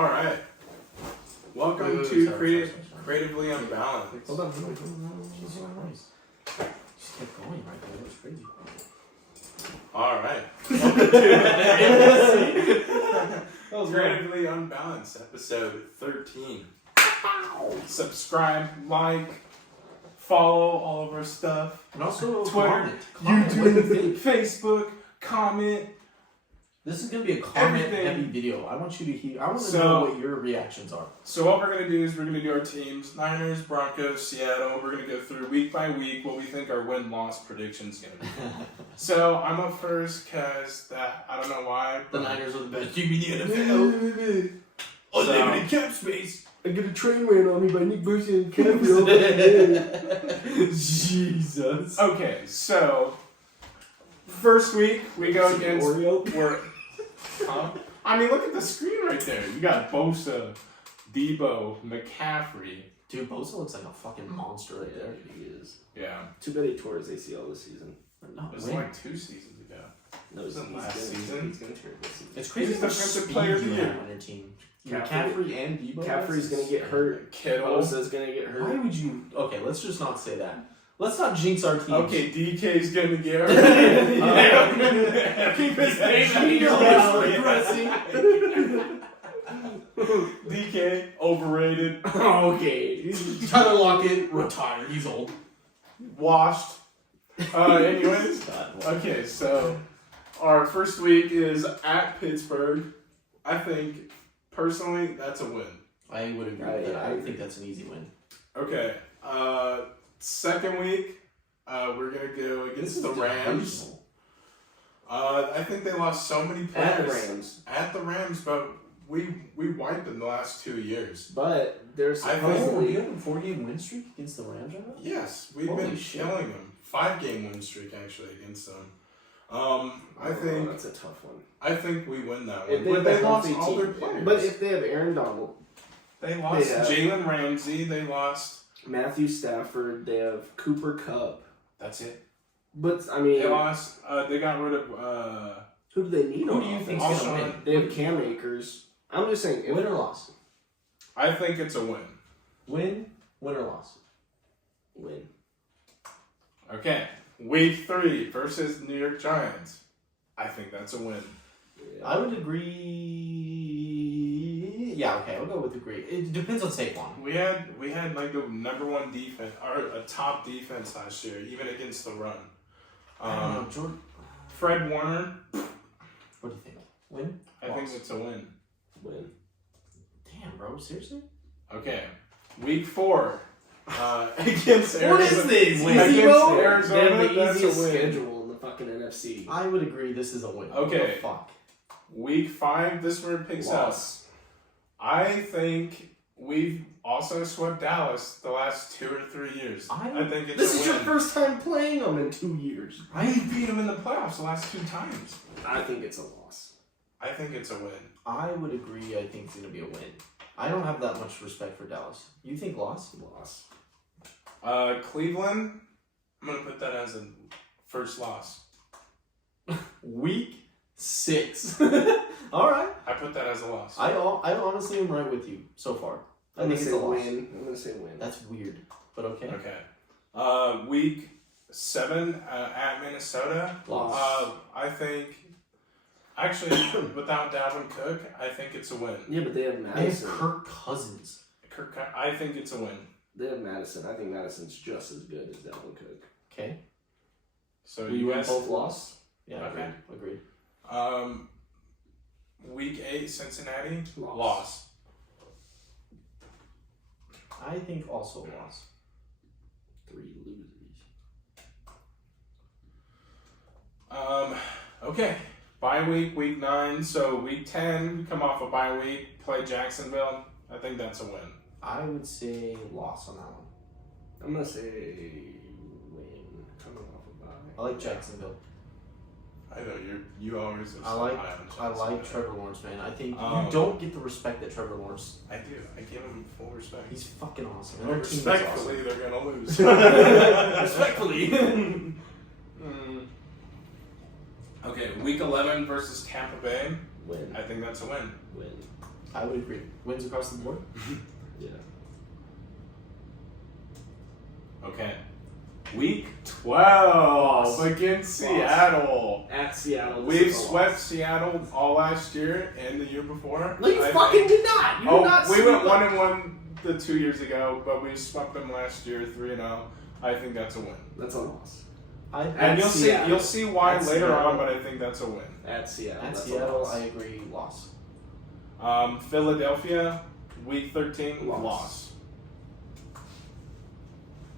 All right. Welcome to Creatively Unbalanced. Hold on. Jesus Christ. Just kept going right there. That was crazy. All right. Welcome to Creatively Unbalanced, episode 13. Subscribe, like, follow all of our stuff. And also Twitter, comment. YouTube, Facebook, comment. This is going to be a comment-heavy video. I want you to hear. I want to know what your reactions are. So what we're going to do is we're going to do our teams. Niners, Broncos, Seattle. We're going to go through week by week what we think our win-loss prediction is going to be. So I'm up first because I don't know why. The Niners are the best team in the NFL. Unlimited cap space. I get a train ran on me by Nick Bosa and Campbell. Jesus. Okay, so first week we go against Oreo. I mean, look at the screen right there. You got Bosa, Debo, McCaffrey. Dude, Bosa looks like a fucking monster right there. He is. Yeah, Too bad he tore his ACL this season. No, it was when? like 2 seasons ago. No, Was it he's last gonna- season? He's going to tear it this season. It's crazy He's how much defensive speed player of the you year. have on your team. McCaffrey- McCaffrey and Debo. McCaffrey's going to get hurt. Kittle. Bosa's going to get Why hurt. would you? Okay, let's just not say that. Let's not jinx our teams. Okay, DK's gonna get hurt. Keep his name DK overrated. Okay. Tyler Lockett retired. He's old. Washed. Anyways, okay, so our first week is at Pittsburgh. I think, personally, that's a win. I would agree with that. I think that's an easy win. Okay, second week, we're going to go against the Rams. I think they lost so many players. At the Rams, but we wiped them the last 2 years. But there's I Oh, supposedly... you have a 4-game win streak against the Rams right now? Yes, we've Holy been shit. killing them. 5-game win streak actually against them. I think that's a tough one. I think we win that If one. But they they have a lost healthy all their team. players. But if they have Aaron Donald, they lost they have- Jalen Ramsey, they lost. Matthew Stafford, they have Cooper Kupp. That's it. But, I mean... They lost. They got rid of. Who do they need Who on do you offense? think's gonna Alshon. win? They have Cam Akers. I'm just saying... Win or loss? I think it's a win. Win or loss? Win. Okay, week 3 versus New York Giants. I think that's a win. Yeah. I would agree. Yeah, okay, I'll go with agree. It depends on Saquon. We had like the #1 defense or a top defense last year, even against the run. I don't know, Jordan. Fred Warner. What do you think? Win? I think it's a win. Win. Damn, bro, seriously? Okay, week 4 against Arizona. What is this? Against Easy They Arizona, have the that's easiest a win. schedule in the fucking NFC. I would agree this is a win. Okay. What the fuck? Week 5, this is where it picks up. Loss. I think we've also swept Dallas the last 2 or 3 years. I think it's This a is win. your first time playing them in 2 years. I beat them in the playoffs the last 2 times. I think it's a loss. I think it's a win. I would agree. I think it's going to be a win. I don't have that much respect for Dallas. You think loss? Loss. Cleveland, I'm going to put that as a first loss. Week 6. All right. I put that as a loss. I honestly am right with you so far. I I'm think gonna it's a say loss. win. I'm gonna say win. That's weird, but okay. Okay. Week 7 at Minnesota. Loss. I think, actually, without Dalvin Cook, I think it's a win. Yeah, but they have They have Madison. Kirk Cousins. I think it's a win. They have Madison. I think Madison's just as good as Dalvin Cook. Okay. So You you went guys, both loss? Yeah, Okay. agreed. Week 8, Cincinnati, Loss. loss. I think also loss. 3 losers. Okay. Bye week, week 9. So week 10, we come off a bye week, play Jacksonville. I think that's a win. I would say loss on that one. I'm gonna say win. Coming off a bye. I like Jacksonville. I know you always are I so like high on I like Jacksonville. Trevor Lawrence, man. I think Um, you don't get the respect that Trevor Lawrence. I do. I give him full respect. He's fucking awesome. And Well, their team is respectfully, awesome. they're gonna lose. Respectfully. Okay, week 11 versus Tampa Bay. Win. I think that's a win. Win. I would agree. Wins across the board. Yeah. Okay. Week 12 against Seattle. At Seattle. this We've is a swept loss. Seattle all last year and the year before. No, you I fucking think. did not. You did not we sweep went them. 1-1 the 2 years ago, but we swept them last year 3-0. I think that's a win. That's a loss. And At Seattle. you'll see why At later Seattle. on, but I think that's a win. At Seattle. At that's Seattle, a loss. I agree. Loss. Philadelphia, week 13, Loss. loss.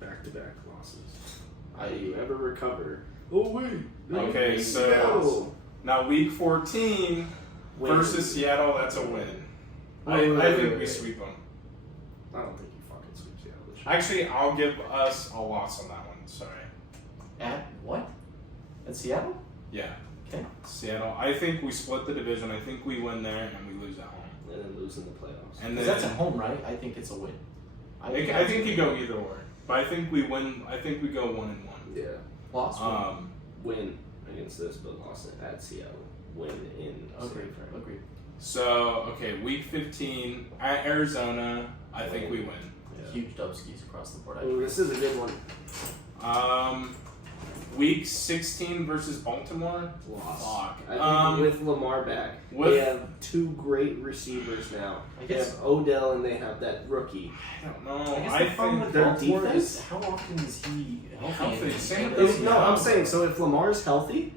Back-to-back losses. I Do you ever recover? Oh wait. Okay, so Seattle. now week 14 Win. versus Seattle, that's a win. I think we sweep them. I don't think you fucking sweep Seattle this year. Actually, I'll give us a loss on that one. Sorry. At what? At Seattle? Yeah. Okay. Seattle. I think we split the division. I think we win there and we lose at home. And then lose in the playoffs. And Because then that's at home, right? I think it's a win. I think you go either or. But I think we win. I think we go 1-1. Yeah. Loss. Win against this, but lost at Seattle. Win in Agreed. San Fran. Agreed. So okay, week 15 at Arizona. I think we win. Yeah. Huge dubskis across the board. I Ooh, agree. this is a good one. Week 16 versus Baltimore. Loss. Fuck. I think with Lamar back, they have two great receivers now. I They guess. have Odell and they have that rookie. I don't know. I guess I the problem think with their Baltimore defense- is how often is he Healthy. healthy? Same And with is he No, not? I'm saying so. If Lamar's healthy,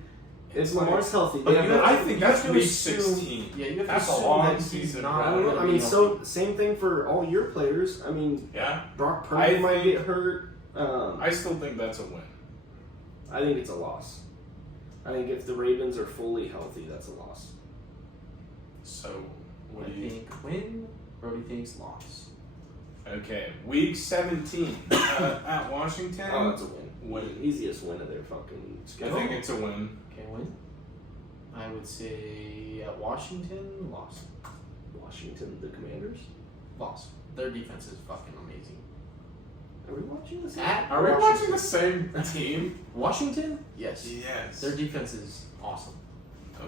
It's healthy, But they have you a- I think you that's have to week assume- 16. Yeah, you have That's to a assume long that he's season. not. I don't know. gonna I be mean, so healthy. same thing for all your players. I mean, Yeah. Brock I Purdy might think- get hurt. I still think that's a win. I think it's a loss. I think if the Ravens are fully healthy, that's a loss. So, what I do you think win. Brody thinks loss. Okay, week 17 at Washington. Oh, that's a win. Win. The easiest win of their fucking I schedule. think it's a win. Okay, win. I would say at Washington, loss. Washington, the Commanders. Loss. Their defense is fucking amazing. Are we watching this? At Are we Washington. watching the same team? Washington? Yes. Yes. Their defense is awesome.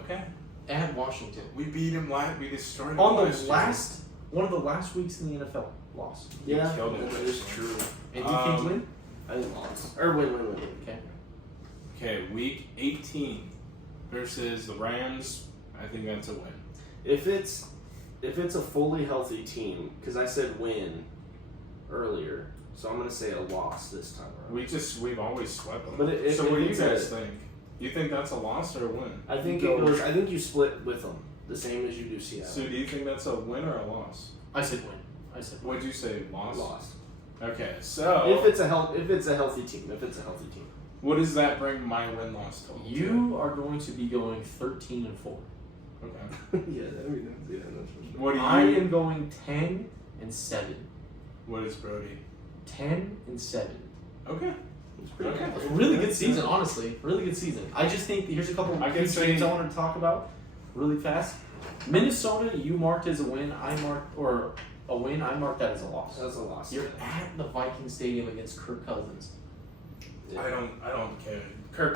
Okay. At Washington. We beat him last. We destroyed him On the last year. one of the last weeks in the NFL, loss. Yeah, killed it. that is true. And do you think win? I think loss. Or win. Okay. Okay, week 18 versus the Rams. I think that's a win. If it's a fully healthy team, because I said win earlier, so I'm gonna say a loss this time around. We've always swept them. But if so what do you it's guys a- think? You think that's a loss or a win? I think Go. it goes. I think you split with them the same as you do Seattle. So do you think that's a win or a loss? I said win. I said win. What'd you say? Loss. Lost. Okay, so If it's a healthy team. what does that bring my win loss total? You are going to be going 13-4. to? Okay. yeah, I mean, yeah, that's for sure. What do you? I am going 10-7. What is Brody? 10-7. Okay. It's pretty Okay. good. Really good season, honestly. Really good season. I just think here's a couple I of can huge say- games I wanted to talk about really fast. Minnesota, you marked as a win. I marked that as a loss. That's a loss. You're at the Viking Stadium against Kirk Cousins. Yeah. I don't care. Kirk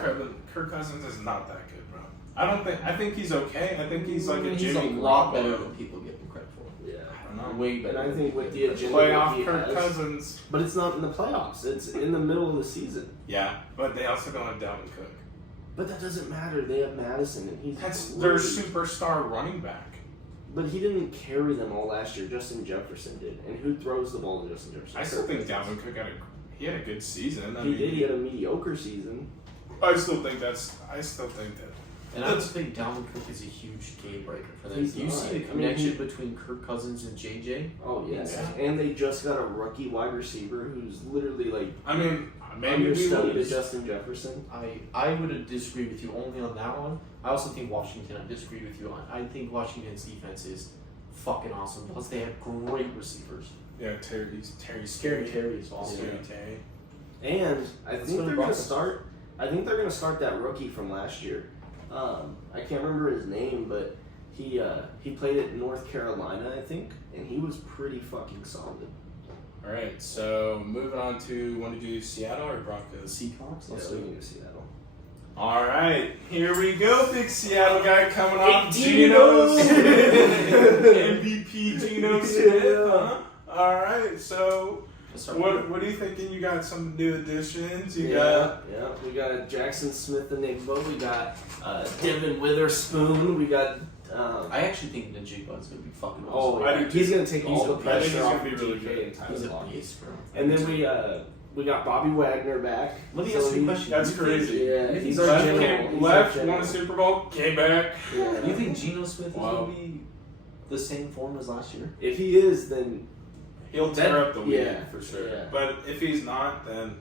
Cousins is not that good, bro. I think he's okay. I think he's like a He's Jimmy a lot Garoppolo. better than people give him credit for. Yeah. I don't know. Way And better. I think with the agenda Playoff that he Kirk has, Cousins. but it's not in the playoffs. It's in the middle of the season. Yeah, but they also don't have Dalvin Cook. But that doesn't matter. They have Madison, and he's That's great. their superstar running back. But he didn't carry them all last year. Justin Jefferson did. And who throws the ball to Justin Jefferson? I still think Dalvin Cook had a good season. I He mean, did. He had a mediocre season. I still think that. And I just think Dalvin Cook is a huge game breaker for them. He's Do you not. see the I mean, connection between Kirk Cousins and JJ? Oh yes. Yeah. And they just got a rookie wide receiver who's literally like I mean, maybe we understudied to lose. Justin Jefferson. I would disagree with you only on that one. I also think Washington, I disagree with you on. I think Washington's defense is fucking awesome. Plus, they have great receivers. Yeah, Terry Scary Terry is awesome. Scary Terry. And I That's think what they're it gonna brought. start. I think they're gonna start that rookie from last year. I can't remember his name, but he played at North Carolina, I think, and he was pretty fucking solid. All right, so moving on to want to do Seattle or Broncos? Seahawks? Yeah, Let's we do can it. do Seattle. All right, here we go, big Seattle guy coming off Geno. Geno Smith. MVP Geno Smith. Huh? All right, so what are you thinking? You got some new additions. We got Jackson Smith and Igbo. We got Devin Witherspoon. We got. I actually think Njigba's gonna be fucking Oh, awesome. I do too. he's gonna take all the I think pressure he's off gonna be really DK good. and Tyler He's a Lockett. beast, bro. And then we got Bobby Wagner back. Let me ask you a question. That's Do you crazy. Yeah, think he's left our left, general. He's our left, general. won a Super Bowl, came back. Yeah. Do you think Geno Smith is Wow. gonna be the same form as last year? If he is, then He'll tear up the league yeah, for sure. yeah. But if he's not, then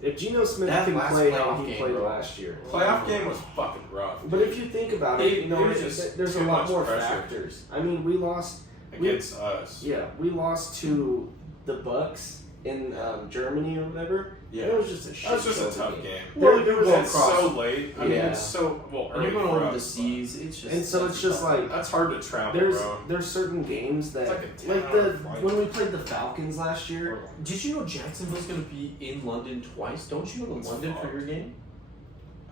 if Geno Smith That can last play how playoff he game, played bro. last year. playoff game was fucking rough. But if you think about it, It was there's just a too lot much more pressure. factors. I mean, we lost. Against us. Yeah, we lost to the Bucks in Germany or whatever. Yeah. It was just a shit. That was just a show tough game. Well, It there was was it's so late. I mean, Yeah. it's so When early you're going for over us, the but seas, it's just And so it's just like That's hard to travel, bro. there's certain games that It's like a like 10-hour the flight. when we played the Falcons last year. Did you know Jacksonville's gonna be in London twice? Don't you go to It's London for fucked. your game?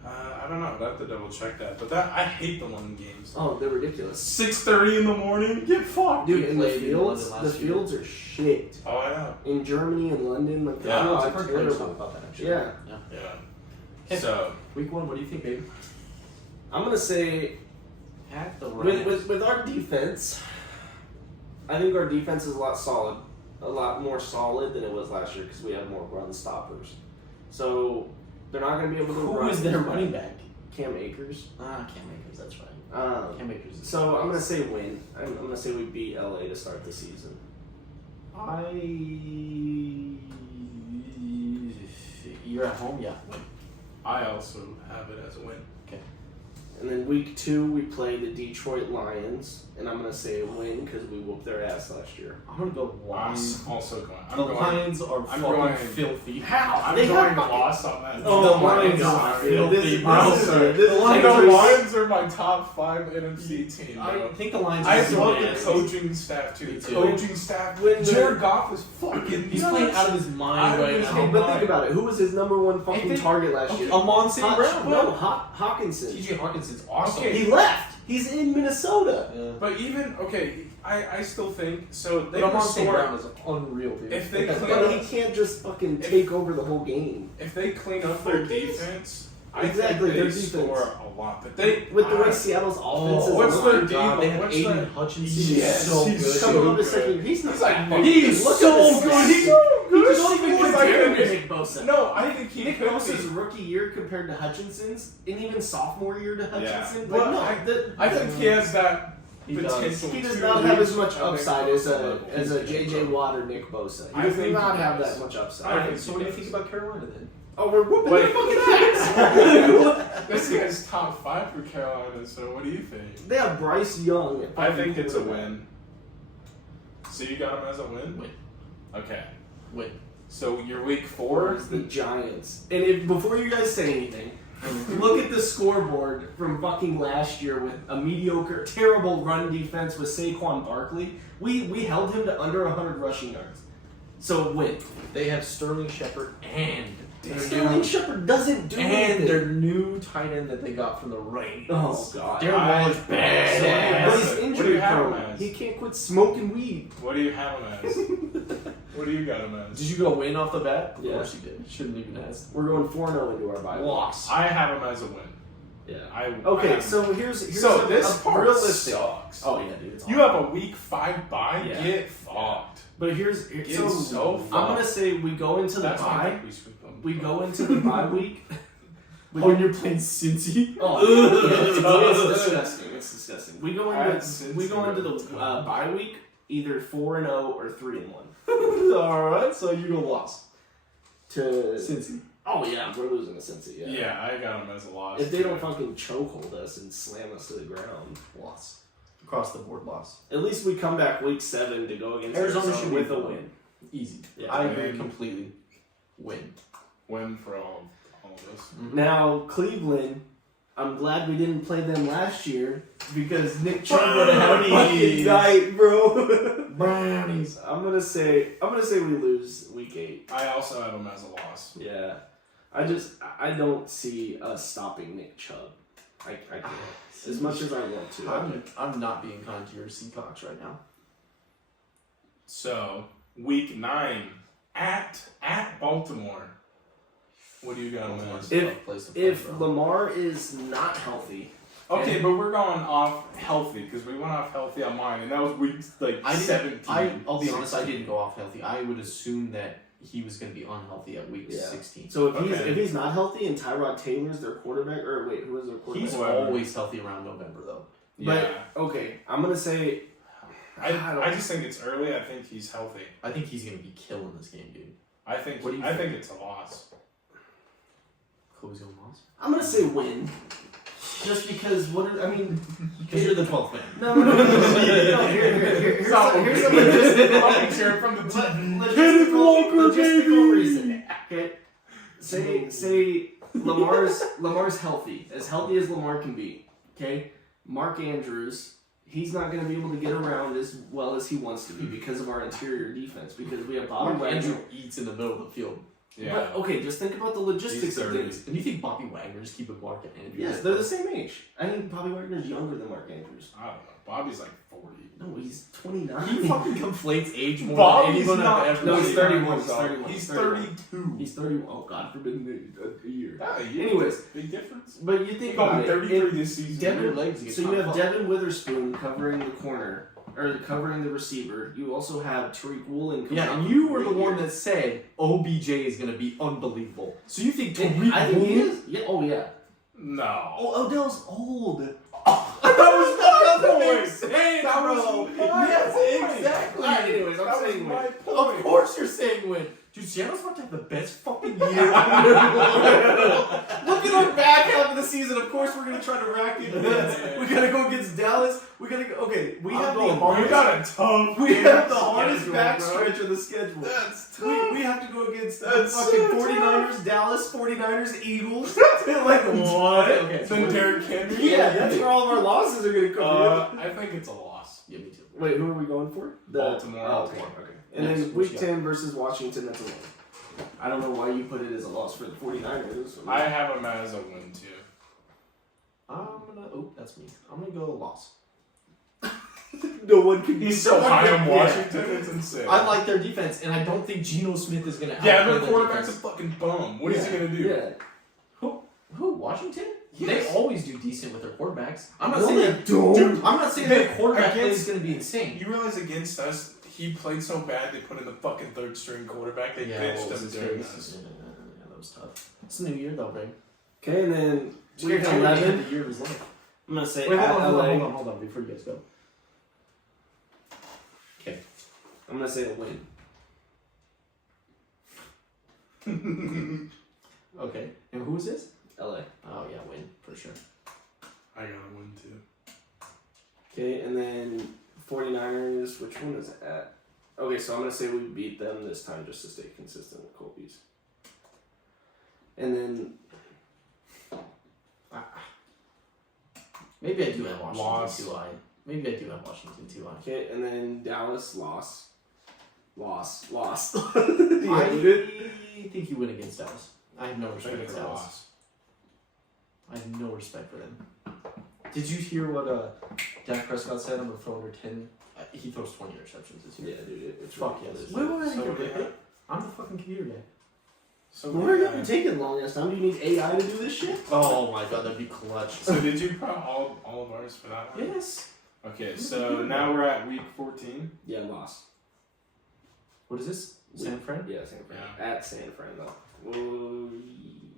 I don't know. I'd have to double check that. But I hate the London games. Oh, they're ridiculous, 6:30 in the morning. Get fucked. dude. We And the played in fields, London the last year. fields are shit Oh, I know. in Germany and London. Like the Yeah. fields I've are heard players talk terrible. about that actually. Yeah, Yeah. Okay. So Week 1, what do you think, baby? I'm gonna say At the Rams. with our defense, I think our defense is a lot more solid than it was last year because we have more run stoppers. So they're not gonna be able to Who run. is their running back? Cam Akers. Cam Akers, that's right. Cam Akers is So I'm gonna say win. I'm gonna say we beat LA to start the season. You're at home, yeah. Win. I also have it as a win. And then week 2 we play the Detroit Lions, and I'm gonna say a win because we whooped their ass last year. I'm gonna go I'm loss. also going. I'm The going. Lions are I'm fucking going- filthy. How? I'm They going have fucking- loss on that. Oh The my Lions God. are filthy, This bro. is- The this is- Lions The are- Lions are my top 5 NFC team. I Bro. think the Lions I are love the nasty. coaching staff too. Me The too. coaching staff. When Jared Goff is fucking. He's playing out of his mind right Okay, now. but think about it. Who was his number one fucking think- target last year? Amon St. Brown. No, Hawkinson. TJ Hawkinson's awesome. Okay. He left. He's in Minnesota. Yeah. But even I still think so. They But Amon St. restore Brown is unreal, dude. If they That clean guy- But he can't just fucking take over the whole game. if they clean up their defense. I Exactly, think their they defense. score a lot. But they With the way Seattle's offense is what's looking. their God, they have What's Aiden their- Hutchinson. Yes, so he's good. so Coming up good. a second, he's not He's like that fucking- fucking He's Look so at this good. guy. He's so good. He He's don't even so compare him good. to Nick Bosa. No, I think he Nick could Bosa's be. rookie year compared to Hutchinson's, and even sophomore year to Hutchinson. Well, Like, no, I think he has that He potential. does. he does to not have reach as much a Nick upside Bosa as a level. JJ Watt or Nick Bosa. He I does think not he have does. that much upside. I Alright, think so he what do you does. think about Carolina then? Oh, we're whooping Wait. their fucking ass. This guy's top 5 for Carolina. So what do you think? They have Bryce Young. at I fucking think it's a quarterback. win. So you got him as a win? Win. Okay. Win. So your week 4 It's the Giants. And if, before you guys say anything, look at the scoreboard from fucking last year with a mediocre, terrible run defense with Saquon Barkley. We held him to under 100 rushing yards. So win. They have Sterling Shepard and Sterling Shepard doesn't do and anything. their new tight end that they got from the Ravens. Oh god. Darren Waller's bad. So ass. But he's What do injury you have him prone. as? He can't quit smoking weed. What do you have him as? What do you got him as? Did you go win off the bat? Of Yeah. course you did. Shouldn't even ask. We're going 4-0 into our bye. Loss. I have him as a win. Yeah. I Okay, have him. so here's So a, this a part realistic. sucks. Oh yeah, dude. It's You have a week 5 bye. Yeah. Get fucked. But here's Get so, so I'm fucked. gonna say we go into the That's why bye. we sweep them. We go into the bye week. Oh, and you're playing Cincy? Oh, it's disgusting. It's disgusting. We go I had into Cincy, the bye week either 4-0 or 3-1. Alright, so you go loss. To Cincy. oh yeah, we're losing to Cincy. Yeah. Yeah, I got him as a loss. If they don't fucking chokehold us and slam us to the ground, Loss. Across the board loss. at least we come back week 7 to go against Arizona Arizona should with be a fun. win. Easy. Yeah. I agree Win. completely. Win. win for all of us. Now Cleveland, I'm glad we didn't play them last year because Nick Chubb would have had a fucking night, bro. Brownies. I'm gonna say we lose week 8. I also have him as a loss. Yeah. I don't see us stopping Nick Chubb. I can't. As much as I want to. I'm not being kind to your Seahawks right now. So, week 9 at Baltimore. What do you got on this? If Lamar is not healthy. Okay, but we're going off healthy because we went off healthy on mine, and that was week 17. I'll be honest, I didn't go off healthy. I would assume that he was going to be unhealthy at week 16. So if he's not healthy and Tyrod Taylor's their quarterback, or wait, who is their quarterback? He's always healthy around November, though. But okay, I'm gonna say. I just think it's early. I think he's healthy. I think he's going to be killing this game, dude. I think it's a loss. Cozy loss? I'm gonna say win. Just because Because you're the 12th man. No. Here's a logistical reason. Okay, say Lamar's healthy as Lamar can be. Okay, Mark Andrews, he's not going to be able to get around as well as he wants to be because of our interior defense. Because we have Bobby Wagner. Andrew eats in the middle of the field. Yeah. But okay, just think about the logistics of things. And you think Bobby Wagner's keeping Mark Andrews? Yes, they're the same age. I think Bobby Wagner's younger than Mark Andrews. I don't know. Bobby's like 40. No, he's 29. He fucking conflates age more Bobby's than anyone not- I've ever No, he's seen. 31. He's 32. He's 31. Oh, God forbid a year. Yeah, Anyways. Big difference. But you think He's about going it. 33 this season. Your legs get So you have fucked. Devin Witherspoon covering the corner, or covering the receiver. You also have Tariq Woolen. Yeah, and you were the one that said OBJ is going to be unbelievable. So you think Tariq I think he Woolen? is. Yeah. Oh yeah. No. Oh, Odell's old. That was my point. That was my Yes, point. exactly. Alright, anyways, I'm That was saying my win. point. Of course you're saying win. Dude, Seattle's about to have the best fucking year. Look at our back half of the season. Of course we're going to try to rack it. We got to go against Dallas. We got to go. Okay, we have the You hardest. got a tough. We have the hardest schedule, backstretch of the schedule. That's tough. We have to go against the That's fucking so 49ers, Dallas, 49ers, Eagles. Like what? Okay, Then Derrick Henry. Yeah, that's where all of our losses are going to come I think it's a loss. Yeah, me too. in. Wait, who are we going for? Baltimore. Baltimore. Okay. And Next, then what week you 10 versus Washington. That's a win. I don't know why you put it as a loss for the 49ers. I have him as a win too. That's me. I'm gonna go loss. No one can. He's so high on Yeah. Washington, it's insane. I like their defense, and I don't think Geno Smith is gonna. Yeah, outplay their their quarterback's a defense. fucking bum. What is he gonna do? Yeah. Who? Washington? Yes. They always do decent with their quarterbacks. I'm not No, saying they that. don't. Dude, I'm not saying They- their quarterback play against- is gonna be insane. You realize against us, he played so bad they put in the fucking third string quarterback. They what benched was him his during face? this. Yeah, that was tough. It's a new year though, Greg. Okay, and then week Week 11. 11. The year of his life. I'm gonna say Wait, at hold LA. on, before you guys go. Okay. I'm gonna say a win. Okay. And who is this? LA. Oh yeah, win for sure. I got a win too. Okay, and then 49ers. Which one is it at? Okay, so I'm gonna say we beat them this time just to stay consistent with Colby's. And then Maybe I do have Washington Loss. too. Maybe I do have Washington too. okay, and then Dallas loss. I Yeah, think you win against Dallas. I have no I respect think it's for a Dallas. loss. I have no respect for them. Did you hear what Dak Prescott said? I'm gonna throw under 10. He throws 20 interceptions this year. Yeah, dude, it's Fuck yeah. ridiculous. So they- I'm the fucking computer guy. So Where they- have you taken long last time? Do you need AI to do this shit? Oh my god, that'd be clutch. So did you put all of ours for that one? Yes. Okay, so now we're at week 14. Yeah, loss. What is this? San Fran? Yeah, San Fran. Yeah. At San Fran, though. Well,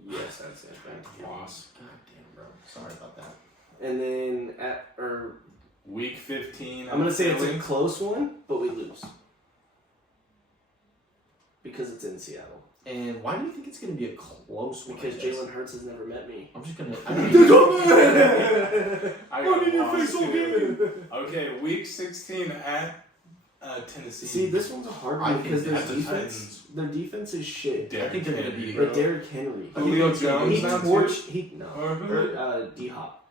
yes, at San Fran. Loss. God damn, bro. Sorry about that. And then Week 15. I'm gonna say it's a Philly. close one, but we lose because it's in Seattle. And why do you think it's gonna be a close one? Because I guess? Jalen Hurts has never met me. I'm just gonna. I got a loss too. Okay, week 16 at Tennessee. See, this one's a hard I one think because at the their defense is shit. I think they're gonna be- But Derrick Henry, Julio He Jones he now too? torched. Or who? D Hop.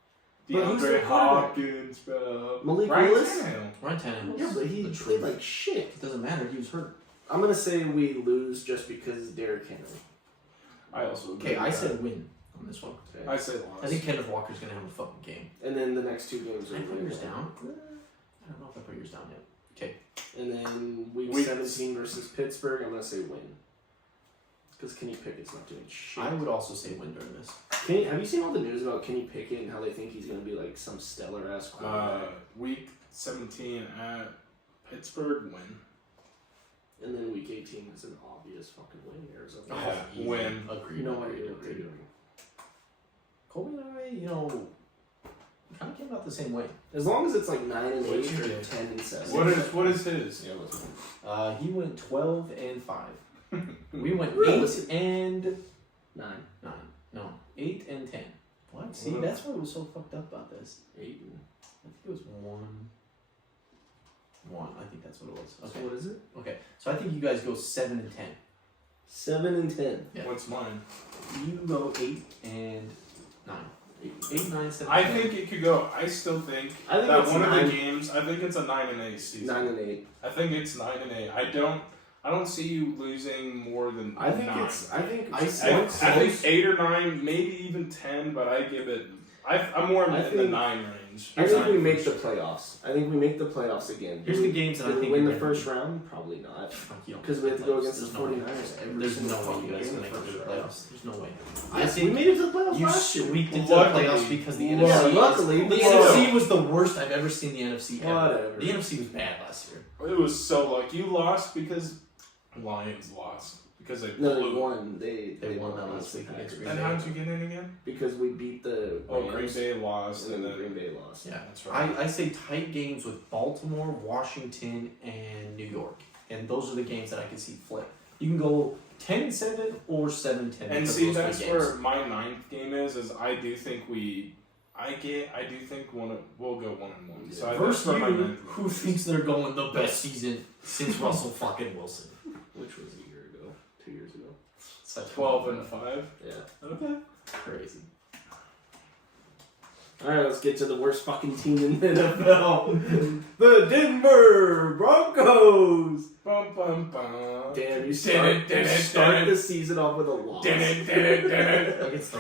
But who's DeAndre their quarterback? Hopkins, bro. Malik Ryan Willis? Tannehill. Ryan Tannehill. Yeah, but he the played truth. like shit. It doesn't matter. He was hurt. I'm gonna say we lose just because Derrick Henry. I also agree Okay, I with said win on this one. that. I say loss. I think Kenneth Walker's gonna have a fucking game. And then the next two games Did are I put win. yours down? I don't know if I put yours down yet. Okay. And then week Week- 17 versus Pittsburgh, I'm gonna say win. Because Kenny Pickett's not doing shit. I would also say win during this. Have you seen all the news about Kenny Pickett and how they think he's gonna be like some stellar ass quarterback? Week 17 at Pittsburgh, win. And then week 18 is an obvious fucking win. Arizona. Yeah, easy. win. Agreed. You know what agreed, you're agreed. doing. Colby and I, kind of came out the same way. As long as it's like 9 and 8 What'd you or do? 10 and 7. What is his? Yeah, let's He went 12 and 5. We went Really? 8 and 9. 9. No, 8 and 10. What? See, What? that's what was so fucked up about this. 8 and... I think it was 1. I think that's what it was. Okay. So what is it? Okay. So I think you guys go 7 and 10. 7 and 10. Yeah. What's mine? You go 8 and 9. 8, 9, 7. I 10. think it could go. I still think I think that it's one 9, of the games. I think it's a 9 and 8 season. 9 and 8. I think it's 9 and 8. I don't see you losing more than. I think 9. it's. I think. I I, see- I think 8 or 9, maybe even 10, but I give it. I'm more in I the think- 9 range. I think we 9 make for the sure. playoffs. I think we make the playoffs again. Here's the games that I Did we think win you're the gonna first do. round? Probably not. Fuck, you don't Because we have to go make against the playoffs. There's no way. 49ers every There's single no way fucking you guys game can in make the it to the first round. playoffs. There's no way. I Yes, we think made it to the playoffs you last year. squeaked into the Luckily. playoffs because the Yeah, NFC. luckily, The but NFC still. was the worst I've ever seen the NFC ever. Whatever. The NFC was bad last year. It was so lucky. You lost because Lions lost because they No, they blew. won. They won that against last week the against Packers. And how'd you get in again? Because we beat the Oh, Green Rams, Bay lost, and and then then Green Bay lost. Yeah, that's right. I say tight games with Baltimore, Washington, and New York, and those are the games that I can see flip. You can go 10-7 or 7-10. And because see, those are the that's games. where my 9th game is I do think we'll go 1-1. So Versus that's where my you, 9th who game is. thinks they're going the best season since Russell fucking Wilson. Which was a year ago, 2 years ago. Such 12-5. Yeah. Okay. crazy. All right, let's get to the worst fucking team in the NFL, the Denver Broncos. Bum bum bum. Damn, you Dun it, start the season off with a loss. Dun it. Like it's the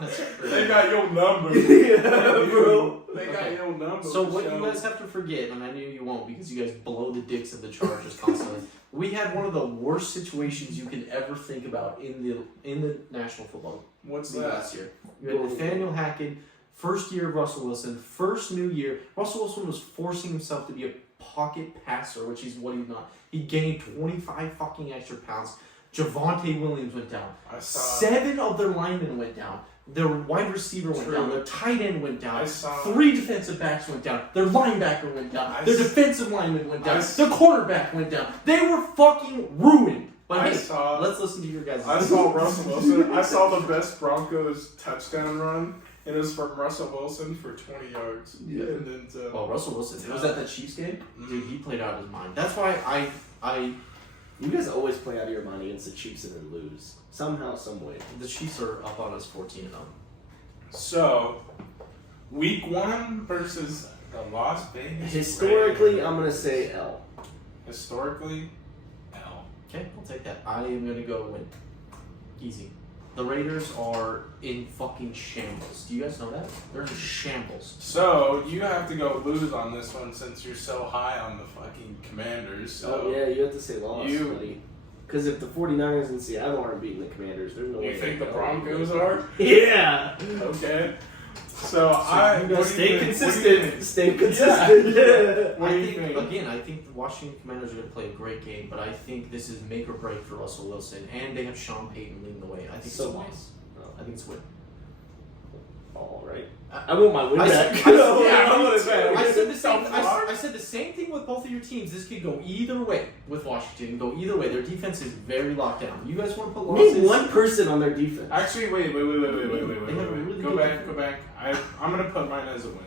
That's They crazy. got your number. Yeah, bro. They got Okay. your number. So for what sure. you guys have to forget, and I knew you won't because you guys blow the dicks of the Chargers constantly. We had one of the worst situations you can ever think about in the National Football What's League that? last year. You had Nathaniel Hackett, first year of Russell Wilson, first new year. Russell Wilson was forcing himself to be a pocket passer, which is what he's not. He gained 25 fucking extra pounds. Javonte Williams went down. I saw. 7 of their linemen went down. Their wide receiver went True. down. Their tight end went down. I saw. 3 defensive backs went down. Their linebacker went down. I Their s- defensive lineman went down. I s- Their quarterback went down. They were fucking ruined. But I hey, saw. let's listen to your guys. I saw Russell Wilson. I saw the best Broncos touchdown run. It was from Russell Wilson for 20 yards. Yeah. And then to, Well, Russell Wilson. Was that the Chiefs game? Mhm. Dude, he played out his mind. That's why I You guys always play out of your mind against the Chiefs and then lose somehow, some way. the Chiefs are up on us 14-0. So, week 1 versus the Las Vegas Historically, Raiders. I'm gonna say L. Historically, L. Okay, I'll take that. I am gonna go win. Easy. The Raiders are in fucking shambles. Do you guys know that? They're in shambles. So, you have to go lose on this one since you're so high on the fucking Commanders. So, Oh yeah, you have to say loss, You- buddy. Because if the 49ers and Seattle aren't beating the Commanders, there's no way. you think the they're Broncos going. are? Yeah. Okay. So, You what do guys you stay think? consistent. Stay consistent. Yeah. What I do you think, think? again, I think the Washington Commanders are going to play a great game, but I think this is make or break for Russell Wilson, and they have Sean Payton leading the way. I think So it's a win. loss. I think it's a win. All right. I want my win I back. said- Yeah, I want me it back. I said the same. Fuck. I said the same thing with both of your teams. This could go either way with Washington. Go either way. Their defense is very locked down. You guys want to put losses? Name one person on their defense. Actually, wait. They have a really Go good back, defense. go back. I'm going to put mine as a win.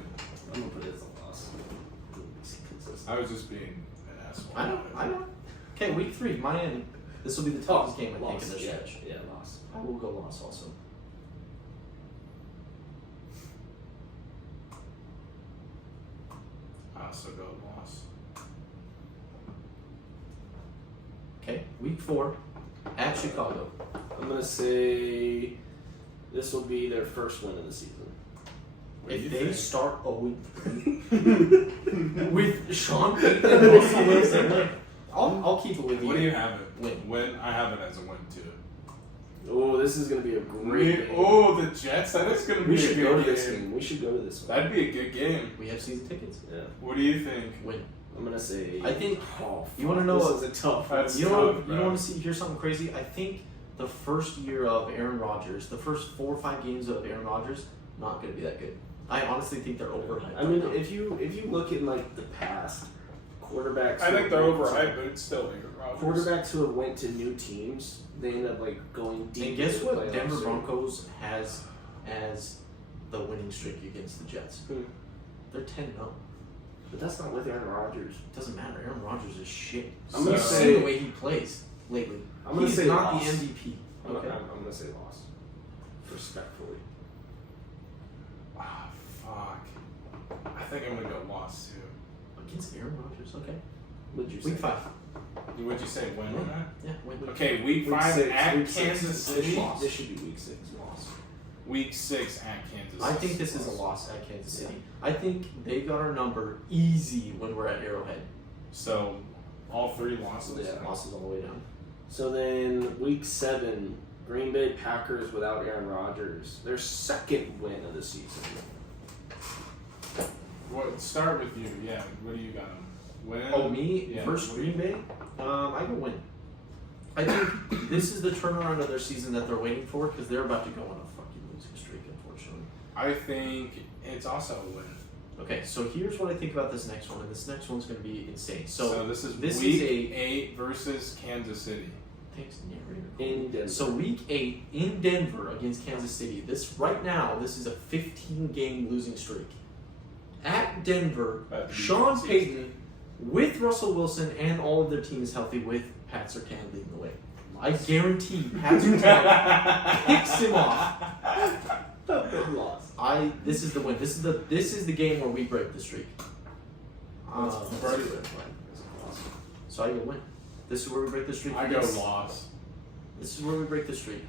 I'm gonna put it as a loss. Consistent. I was just being an asshole. I know. Okay, week 3, Miami. This will be the toughest game I think Loss. in this Yeah, stretch. yeah, loss. I will go loss also. I also go loss. Okay, week 4 at At Chicago. I'm gonna say this will be their first win of the season. What do you If they think? start 0-3 with Sean Payton and Russell Wilson, I'll keep it with you. What do you have it? Win. I have it as a win too. Oh, this is gonna be a great game. Oh, the Jets. That is gonna be We a should good go to game. this game. We should go to this one. That'd be a good game. We have season tickets. Yeah. What do you think? Win. I'm gonna say. I think. Oh, You wanna know This what- is a tough. That's You know tough, you bro. want to hear something crazy? I think the first year of Aaron Rodgers, the first 4 or 5 games of Aaron Rodgers, not going to be that good. I honestly think they're overhyped. I mean, right now. if you look in like the past, quarterbacks. I who think they're went to- overhyped, but it's still Aaron Rodgers. Quarterbacks who have went to new teams, they end up like going deep. and guess into what? playoffs. Denver Broncos has as the winning streak against the Jets. Who? They're 10-0. But that's not with Aaron Rodgers. It doesn't matter. Aaron Rodgers is shit. I'm gonna You've say- seen the way he plays lately. I'm gonna He's say not loss. the MVP. I'm, Okay. I'm gonna say loss. Respectfully. Ah, fuck. I think I'm gonna go loss too. Against Aaron Rodgers. Okay. What'd you say? Week 5. What'd you say? Win or not? Yeah. Win. Okay, week Week 5 six, at week six. Kansas City. This should be week 6 loss. Week 6 at Kansas City. I think this is a loss at Kansas City. I think they got our number easy when we're at Arrowhead. So, all 3 losses. Yeah. Losses all the way down. So then week 7, Green Bay Packers without Aaron Rodgers. Their second win of the season. What? Start with you. Yeah. What do you got? 'Em? Win. Oh, me? Yeah. First Green Bay? I go win. I think this is the turnaround of their season that they're waiting for because they're about to go on a fucking losing streak, unfortunately. I think it's also a win. Okay, so here's what I think about this next one, and this next one's going to be insane. So, this is this week is a- 8 versus Kansas City. thanks, narrator. In Denver. So week 8 in Denver against Kansas City. This right now, this is a 15-game losing streak. At Denver, That defense Sean is- Payton with Russell Wilson and all of their team is healthy with Pat Surtain leading the way. I guarantee Pat Surtain picks him off. loss. This is the win. This is the game where we break the streak. Let's break it. So I go win. This is where we break the streak. I go This- loss. This is where we break the streak.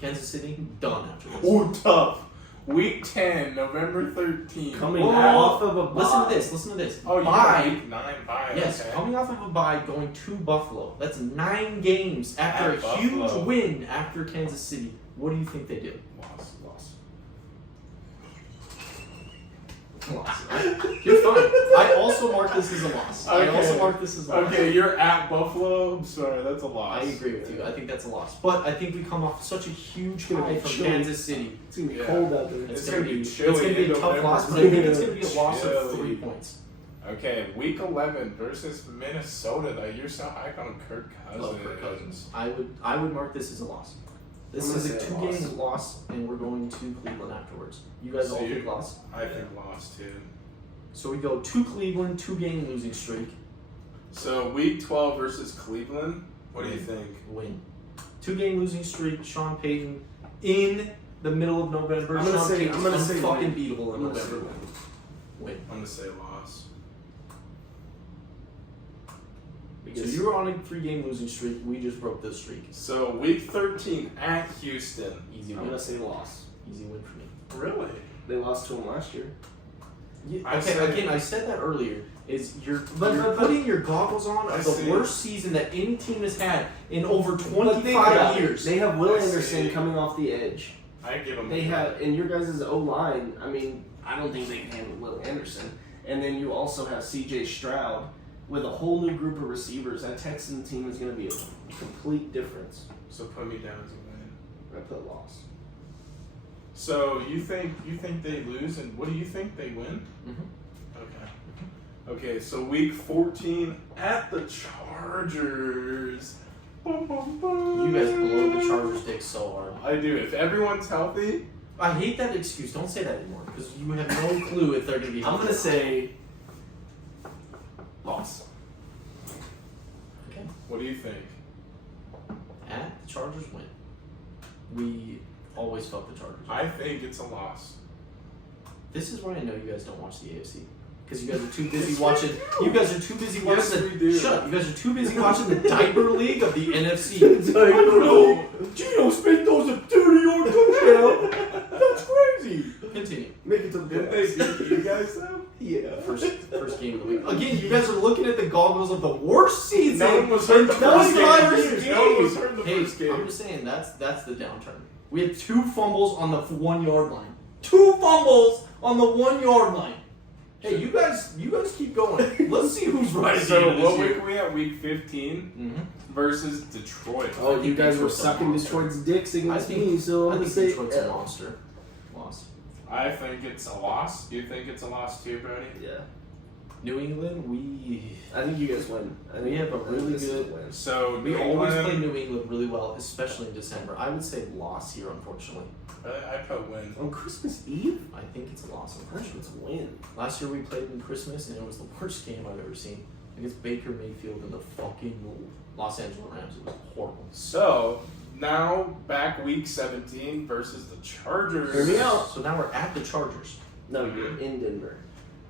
Kansas City done after this. Ooh, tough. Week 10, November 13th. Coming Whoa, off of a Listen bye. to this. Listen to this. Oh, you got Bye. week 9 bye. Yes, okay. coming off of a bye, going to Buffalo. That's 9 games after At a huge Buffalo. win after Kansas City. What do you think they did? Loss. You're fine. I also mark this as a loss. I Okay. also mark this as a loss. Okay, you're at Buffalo. I'm sorry, that's a loss. I agree with you. I think that's a loss. But I think we come off such a huge gonna high be from chilly. Kansas City. It's gonna be Yeah. cold out there. It's gonna be It's chilly gonna be in a tough November. loss, but I think it's gonna be a loss of Chilly. 3 points. Okay, week 11 versus Minnesota. That you're so high on Kirk Cousins. Love Kirk Cousins. I would mark this as a loss. This I'm is gonna a say 2-game loss, and we're going to Cleveland afterwards. You guys So all you- think loss. I think loss too. So we go to Cleveland, 2-game losing streak, So week 12 versus Cleveland. What do you think? win. 2-game losing streak, Sean Payton in the middle of November. I'm gonna Sean say- Payton's I'm gonna say fucking win. beatable in I'm gonna say November. win. Win. I'm gonna say loss. So Because you were on a 3-game losing streak. We just broke this streak. So week 13 at Houston. Easy I'm win. gonna say loss. Easy win for me. Really? They lost to him last year. I Okay, said- again, I said that earlier. Is you're But- putting your goggles on I of the see. worst season that any team has had in over But think 25 about it. years. They have Will I see. Anderson coming off the edge. I give them. They have, and your guys' O line. I mean, I don't think they can handle Will Anderson. And then you also have C.J. Stroud with a whole new group of receivers. That Texan team is going to be a complete difference. So put me down as a win. I put loss. So you think they lose, and what do you think they win? Mhm. Okay. Okay. So week 14 at the Chargers. Boom, boom, boom. You guys blow the Chargers' dick so hard. I do. If everyone's healthy, I hate that excuse. Don't say that anymore because you have no clue if they're going to be. I'm healthy. going to say loss. Okay. what do you think? At the Chargers win. We always fuck the Chargers. I think it's a loss. This is why I know you guys don't watch the AFC. because you guys are too busy watching. You guys are too busy watching. Yes, we do. Shut up! You guys are too busy watching the Diaper League of the NFC. No, Geno Smith throws a 30-yard touchdown. That's crazy. Continue. Make it to the Didn't they playoffs. beat you guys though? Yeah. First game of the week. Again, you guys are looking at the goggles of the worst season. No one was hurt the That was first Flyers game. No one was hurt the Hey, first game. I'm just saying that's the downturn. We had 2 fumbles on the 1 yard line. 2 fumbles on the 1 yard line. Hey, you guys keep going. Let's see who's right. So what week are we at? Week 15 Mm-hmm. versus Detroit. Oh, you guys were Detroit's a sucking monster. Detroit's dicks I against think, me, so I'm I gonna think say Detroit's a L. monster. Loss. I think it's a loss. Do you think it's a loss too, Brody? Yeah. New England, we I think you guys win. I think have a really this is good- a win. So we New always England- play New England really well, especially in December. I would say loss here, unfortunately. I put win. On Christmas Eve? I think it's a loss, I think unfortunately. it's a win. Last year we played in Christmas, and it was the worst game I've ever seen against Baker Mayfield and the fucking Los Angeles Rams. It was horrible. So now back week 17 versus the Chargers. Hear me out. So now we're at the Chargers. No, you're in Denver.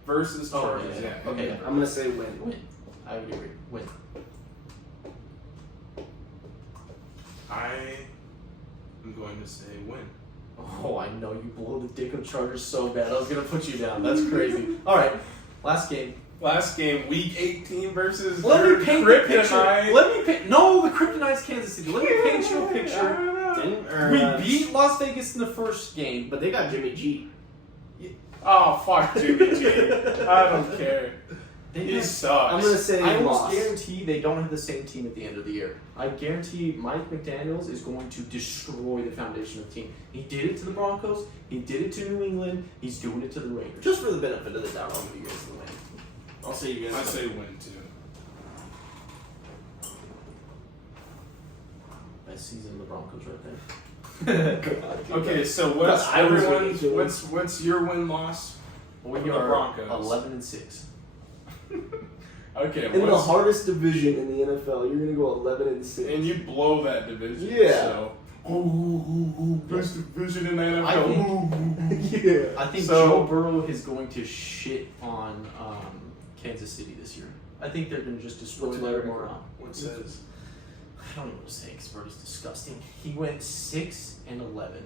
Versus Oh, Chargers. yeah. Yeah. Okay. I'm gonna say win. Win. I would agree. Win. I am going to say win. Oh, I know you blow the dick of Chargers so bad. I was gonna put you down. That's crazy. All right, last game. Last game, week 18 versus Let your me paint the picture. Kryptonite. Let me paint. No, the Kryptonite's Kansas City. Let me paint you a I picture. don't know. We beat Las Vegas in the first game. But they got Jimmy G. Oh, fuck Jimmy G. I don't care. They He have- sucks. I'm gonna say I almost loss. guarantee they don't have the same team at the end of the year. I guarantee Mike McDaniels is going to destroy the foundation of the team. He did it to the Broncos. He did it to New England. He's doing it to the Raiders. Just for the benefit of the doubt, I'll give you guys the win. I'll say you I guys. say win too. Best season of the Broncos right there. Okay, so what's I was everyone's ready to- what's your win loss? We The are Broncos. 11-6. Okay, In the what's, hardest division in the NFL, you're gonna go 11-6. and you blow that division. Yeah. So, best division in the NFL. I think- yeah. I think So- Joe Burrow is going to shit on Kansas City this year. I think they're going to just destroy What's their their morale. What says? I don't even want to say because Birdie's disgusting. He went 6-11.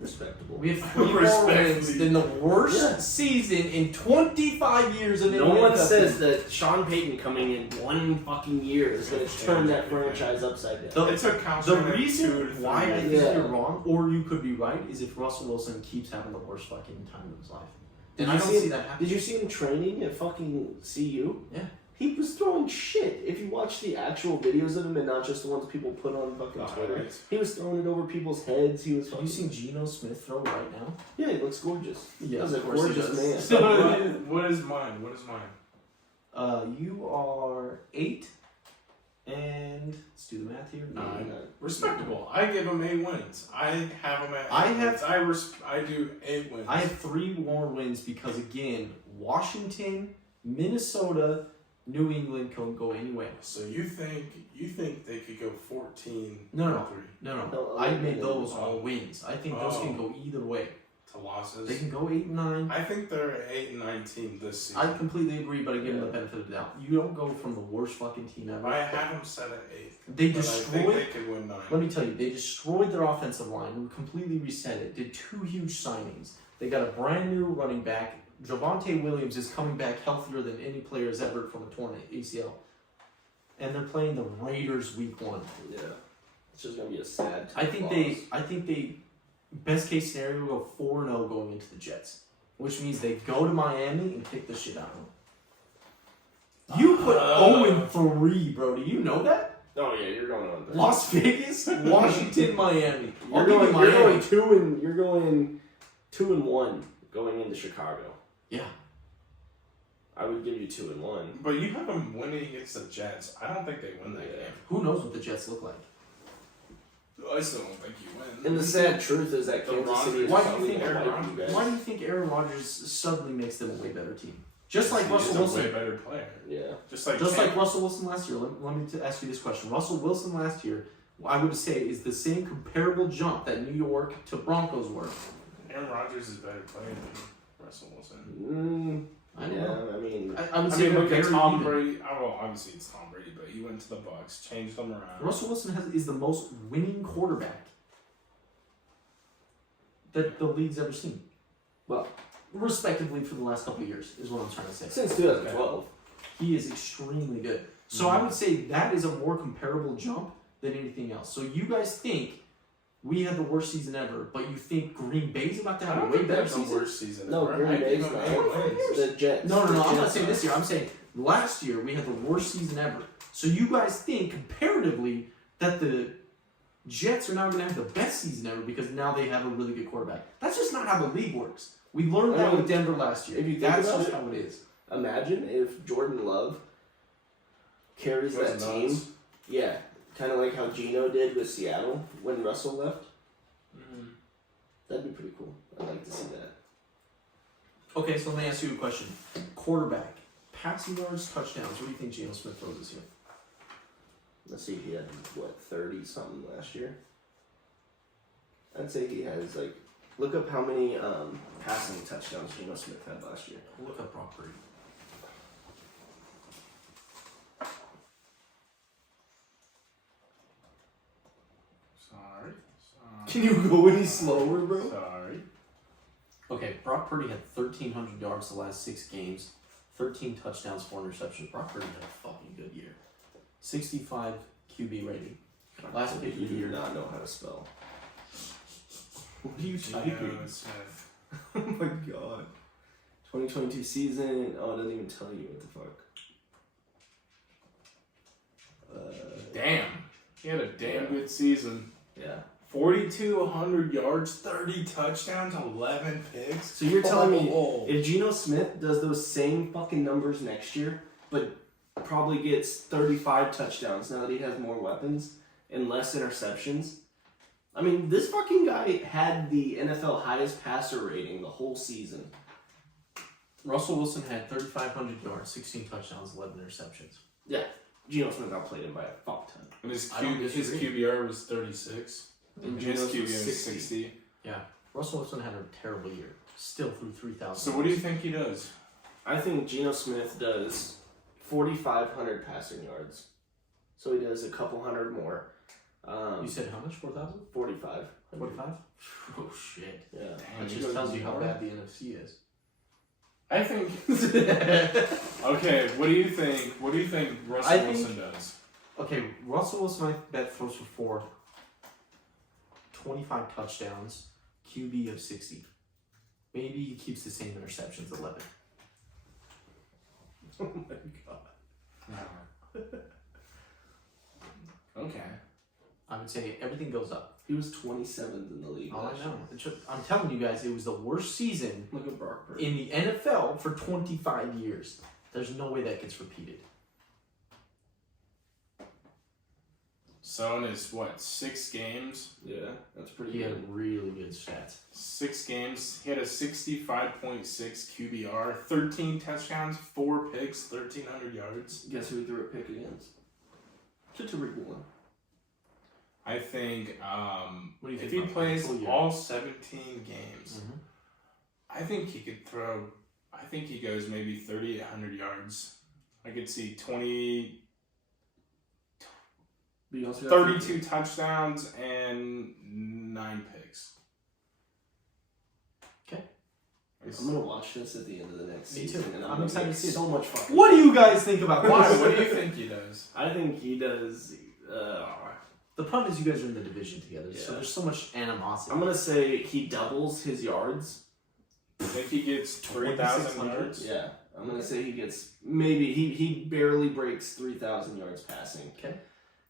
Respectable. We have 3 more Respectfully. wins than the worst Yeah. season in 25 years of No NFL. one says that Sean Payton coming in one fucking year is going to turn that franchise upside down. It took Kyle The Shanahan 2 to reason 3 why I years. think Yeah. you're wrong, or you could be right, is if Russell Wilson keeps having the worst fucking time of his life. And I don't see that happening. Did you see him training at fucking CU? Yeah. He was throwing shit. If you watch the actual videos of him and not just the ones people put on fucking The Twitter, highlights. he was throwing it over people's heads. He was Have fucking. you seen Geno Smith throw right now? Yeah, he looks gorgeous. Yeah, He's a of course he gorgeous does. man. So what is mine? What is mine? You are 8, and let's do the math here. 9. Respectable. I give them 8 wins. I have them at 8 I have- wins. I do 8 wins. I have 3 more wins because again, Washington, Minnesota, New England can go anyway. So you think they could go 14 No, no. and 3 No, No, I I made those oh. all wins. I think those can go either way. to losses? They can go 8 and 9. I think they're an 8 and 9 team this season. I completely agree, but I give them the benefit of the doubt. You don't go from the worst fucking team ever. I have them set at 8. They But I think destroyed. they could win 9. Let me tell you, they destroyed their offensive line, completely reset it, did 2 huge signings. They got a brand new running back. Javonte Williams is coming back healthier than any player has ever from a torn ACL. And they're playing the Raiders week 1. Yeah. It's just going to be a sad I think they, best case scenario, go 4-0 going into the Jets. Which means they go to Miami and kick the shit out of them. You put 0-3, bro. Do you know that? Oh, yeah, you're going on there. Las Vegas, Washington, Miami. You're I'll give you Miami. you're going 2-1 going into Chicago. Yeah. I would give you 2-1. But you have them winning against the Jets. I don't think they win that game. Who knows what the Jets look like? I still don't think you win. And the sad truth is that The Kansas City is Why do you probably think gonna Aaron wipe you guys. Why do you think Aaron Rodgers suddenly makes them a way better team? Just like He's Russell a way Wilson. better player. Yeah. Just like Russell Wilson last year. Let me ask you this question. Russell Wilson last year, I would say, is the same comparable jump that New York to Broncos were. Aaron Rodgers is a better player than Russell Wilson. I don't Yeah, know. I mean, I would I say mean, they're look at very Tom even. Brady. Oh, well, obviously it's Tom Brady, but he went to the Bucks, changed them around. Russell Wilson is the most winning quarterback that the league's ever seen. Well, respectively for the last couple of years is what I'm trying to say. since 2012. He is extremely good. So I would say that is a more comparable jump than anything else. So you guys think we had the worst season ever, but you think Green Bay's about to I have a don't way think better that's the season? worst season No, ever. Green I Bay's give them not. 8 wins. The Jets. No, I'm not Jets saying are. this year. I'm saying last year we had the worst season ever. So you guys think comparatively that the Jets are now going to have the best season ever because now they have a really good quarterback. That's just not how the league works. We learned that with Denver last year. if you think That's about just it, how it is. Imagine if Jordan Love carries that team. Yeah, kind of like how Geno did with Seattle when Russell left. Mhm. That'd be pretty cool. I'd like to see that. Okay, so let me ask you a question. Quarterback, passing yards, touchdowns. What do you think Geno Smith throws this year? Let's see, he had, 30 something last year? I'd say he has, look up how many passing touchdowns Geno Smith had last year. Look up Brock Purdy. Sorry. Can you go any slower, bro? Sorry. Okay, Brock Purdy had 1,300 yards the last 6 games, 13 touchdowns, 4 interceptions. Brock Purdy had a fucking good year. 65 QB rating. Last pick of the You do year. not know how to spell. What are you Geno typing? Smith. Oh my god. 2022 season. Oh, it doesn't even tell you what the fuck. Damn. He had a damn Yeah. good season. Yeah. 4,200 yards, 30 touchdowns, 11 picks. So you're telling me Oh. if Geno Smith does those same fucking numbers next year, but probably gets 35 touchdowns now that he has more weapons and less interceptions. I mean, this fucking guy had the NFL highest passer rating the whole season. Russell Wilson had 3,500 yards, 16 touchdowns, 11 interceptions. Yeah. Geno Smith outplayed him by a fuck ton. And his, I don't his disagree. QBR was 36. And And his Geno's QBR was was 60. 60. Yeah. Russell Wilson had a terrible year. Still threw 3,000. So what do you think he does? I think Geno Smith does 4,500 passing yards. So he does a couple hundred more. You said how much? 4,000? 45. 45? Oh, shit. Yeah. Damn, That he just goes tells you how more. bad the NFC is. I think. Okay, what do you think? What do you think Russell I think- Wilson does? Okay, Russell Wilson, I bet, throws for 4. 25 touchdowns, QB of 60. Maybe he keeps the same interceptions, 11. Oh my god. Okay. I would say everything goes up. He was 27th in the league. Oh, last I know. year. It's just- I'm telling you guys, it was the worst season Look at Brock Purdy. in the NFL for 25 years. There's no way that gets repeated. So in his, 6 games? Yeah, that's pretty He good. had really good stats. 6 games. He had a 65.6 QBR, 13 touchdowns, 4 picks, 1,300 yards. Guess who he threw a pick against? To Tariq Woolen. I think What do you if think he about plays full year? all 17 games, Mm-hmm. I think he could throw. I think he goes maybe 3,800 yards. I could see But you also got 32 touchdowns and 9 picks. Okay. I'm gonna watch this at the end of the next Me season. too. And I'm gonna excited make to see it. so much fucking. What do you guys think about Why? this? What do you think he does? I think he does. The problem is you guys are in the division together, so Yeah. there's so much animosity. I'm gonna say he doubles his yards. I think he gets 3,000 2,600? yards. Yeah, I'm gonna say he gets maybe he barely breaks 3,000 yards passing. Okay.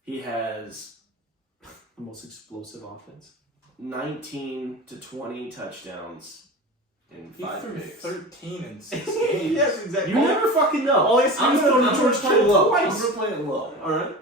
He has The most explosive offense. 19 to 20 touchdowns in He 5 threw picks. 13 in 6 games. Yes, exactly. You never fucking know. All I see I'm is gonna, throwing I'm George gonna play Kittle low. twice. I'm gonna play it low. All right.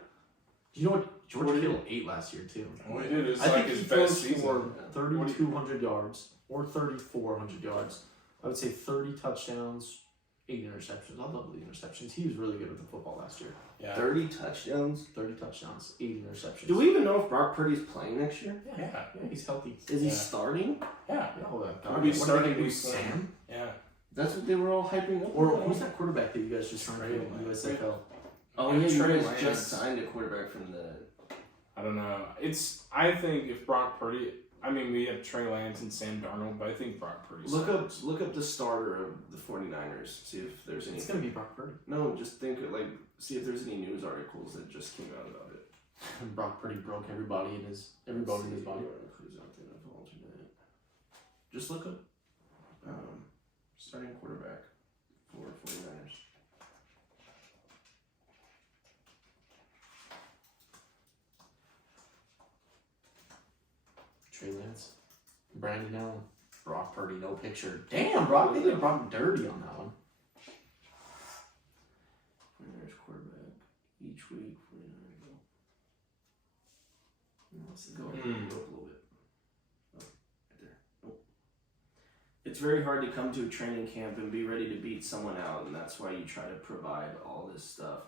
Do you know what George What do you- Kittle ate last year too? All he did is I like think his he best throws season. for 3,200 yards or 3,400 yards. I would say 30 touchdowns, 8 interceptions. I'll double the interceptions. He was really good with the football last year. Yeah. 30 touchdowns. 30 touchdowns, 8 interceptions. Do we even know if Brock Purdy's playing next year? Yeah, yeah, he's healthy. Is he Yeah. starting? Yeah. Yeah, hold on. He'll be What are they starting gonna do, week one. Sam? Yeah. That's what they were all hyping up. Or about. who's that quarterback that you guys just signed in the USFL? Oh And yeah, you Trey guys Lance. just signed a quarterback from the. I don't know. I think if Brock Purdy, I mean, we have Trey Lance and Sam Darnold, but I think Brock Purdy. Look up the starter of the 49ers. See if there's any. It's gonna be Brock Purdy. No, just think see if there's any news articles that just came out about it. Brock Purdy broke everybody in his body. Who's out there that falls into that? Just look up starting quarterback for 49ers. Trey Lance, Brandon Allen, Brock Purdy, no picture. Damn, Brock, they did Brock dirty on that one. 49ers quarterback each week. 49ers. Let's go up a little bit. Oh, right there. Nope. It's very hard to come to a training camp and be ready to beat someone out, and that's why you try to provide all this stuff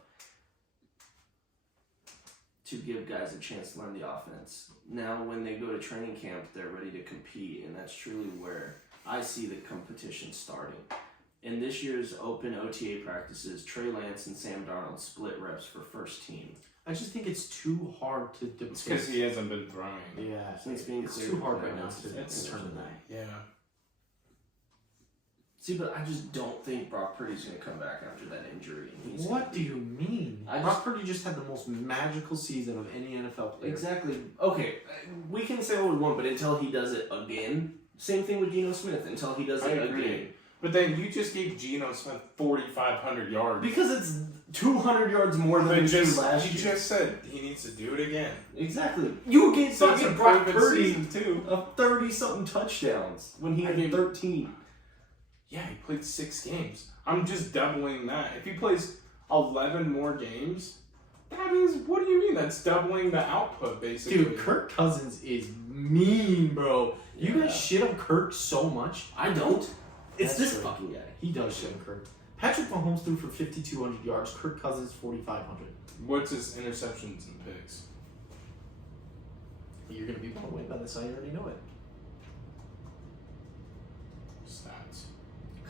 to give guys a chance to learn the offense. Now, when they go to training camp, they're ready to compete, and that's truly where I see the competition starting. In this year's open OTA practices, Trey Lance and Sam Darnold split reps for first team. I just think it's too hard to It's because depict. he hasn't been throwing. Yeah, Since being it's cleared too hard for right now practice, to it's determine that. Yeah. See, but I just don't think Brock Purdy's going to come back after that injury. And he's What do you mean? I Brock Purdy just had the most magical season of any NFL player. Exactly. Okay, we can say what we want, but until he does it again, same thing with Geno Smith. Until he does I it agree. again, But then you just gave Geno Smith 4,500 yards. because it's 200 yards more than But we did just, last he year. just said he needs to do it again. Exactly. You gave So it's fucking a Brock proven Purdy season too. of 30-something touchdowns when he I had mean- 13. Yeah, he played 6 games. I'm just doubling that. If he plays 11 more games, that is, what do you mean? That's doubling the output, basically. Dude, Kirk Cousins is mean, bro. You Yeah. guys shit on Kirk so much. I don't. It's That's this true. fucking guy. He does shit on Kirk. Patrick Mahomes threw for 5,200 yards. Kirk Cousins 4,500. What's his interceptions and picks? You're gonna be blown away by this. I already know it. Stats.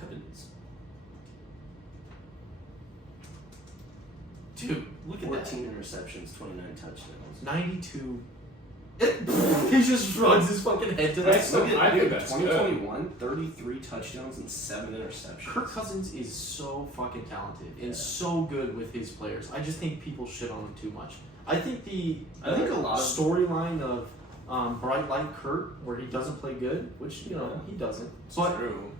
Cousins. Dude, look at 14 interceptions, 29 touchdowns. that. 92. He just shrugs his fucking head to that. That's- Look at I think dude, that's 2021, 33 touchdowns and 7 interceptions. Kirk Cousins is so fucking talented and Yeah. so good with his players. I just think people shit on him too much. I think I think a lot of- storyline of Bright Light Kurt, where he doesn't play good, which you know he doesn't. But True.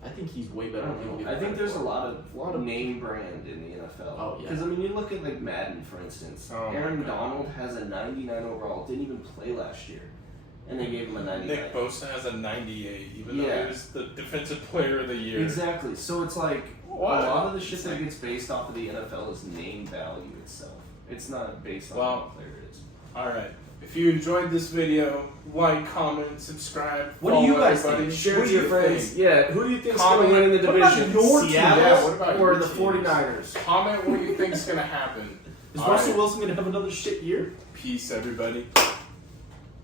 I think he's way I better don't than know. people I give think him there's a credit lot of name brand in the NFL. Oh, yeah. Because I mean, you look at like Madden, for instance. Oh, my Aaron God. Donald has a 99 overall. Didn't even play last year, and they gave him a 99. Nick Bosa has a 98, even though Yeah. he was the defensive player of the year. Exactly. So it's like What? a lot of the shit that gets based off of the NFL is name value itself. It's not based on Well, who the player is. Alright. If you enjoyed this video, like, comment, subscribe. What do you follow guys everybody. think? Share What with do your you friends. think? Yeah, who do you think's Comment- going to win in the what about division? your team? Seattle Yeah, what about or your the teams? 49ers? Comment what you think's gonna happen. Is All Russell right. Wilson gonna have another shit year? Peace, everybody.